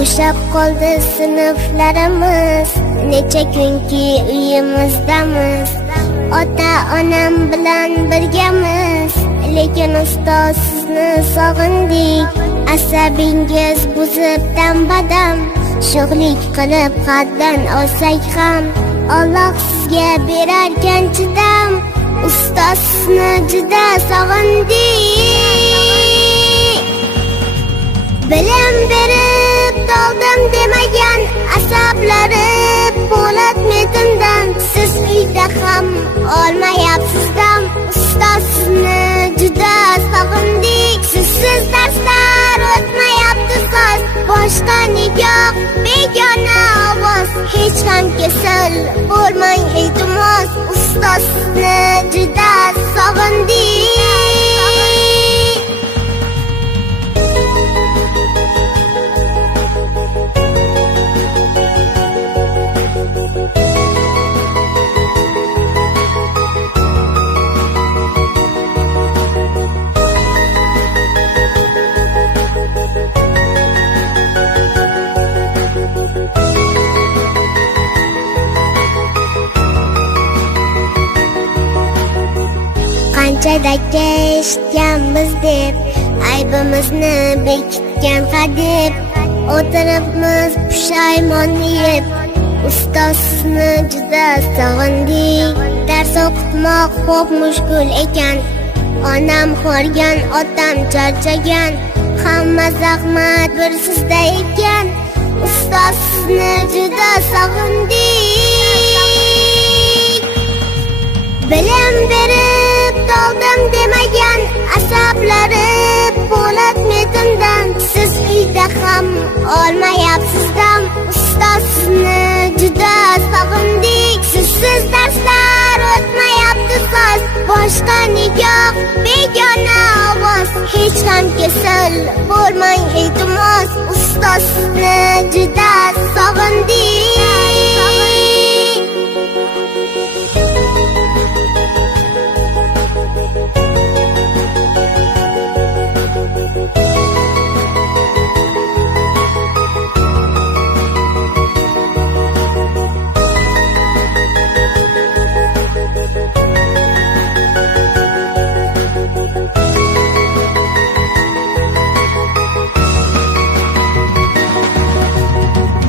bo'shab qoldi sinflarimiz, necha kunki uyimizdamiz. Ota-onam bilan birgamiz, lekin ustoz sizni sog'indik. Asabingiz buzib dam-badam, sho'xlik qilib haddan olsak ham, Alloh sizga berarkan chidam. Ustoz sizni juda sog'indik. Bilim berib doldim demagan asablari po'lat metindan, siz uyda ham olmayapsiz dam. Ustoz sizni juda sog'indik. Sizsiz darslar o'tmayapti soz, boshqa nigoh begona ovoz. Hech ham kasal bo'lmang iltimos, ustoz sizni juda sog'indik. Qancha dakika eshitganmiz deb, aybimizni bekitgan hadeb, o'tiribmiz pushaymon yeb. Ustoz sizni juda sog'indik. Dars o'qitmoq xo'p mushkul ekan, onam xo'rgan, otam charchagan, hamma zahmat bir sizda ekan. Ustoz sizni juda sog'indik. Bilim berib doldim demagan asablari po'lat metindan, siz uyda ham olmayapsiz dam. Ustoz sizni juda sog'indik. Sizsiz darslar o'tmayapti soz, boshqa nigoh begona ovoz. Hech ham kasal bo'lmang iltimos, ustoz sizni juda sog'indik.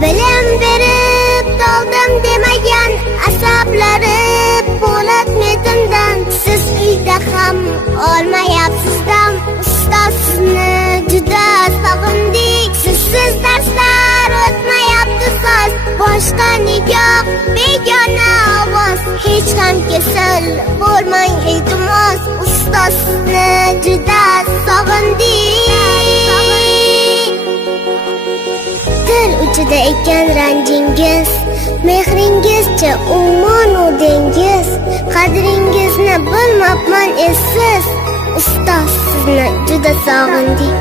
Bilim berib doldim demagan asablari po'lat metindan, siz uyda ham olmayapsiz dam. Ustoz sizni juda sog'indik. Sizsiz darslar o'tmayapti soz, boshqa nigoh begona ovoz. Hech ham kasal bo'lmang iltimos, ustoz sizni juda sog'indik. Til uchida ekan ranjingiz, mehringizcha ummonu dengiz. Qadringizni bilmabman esiz, ustoz sizni juda sog'indik.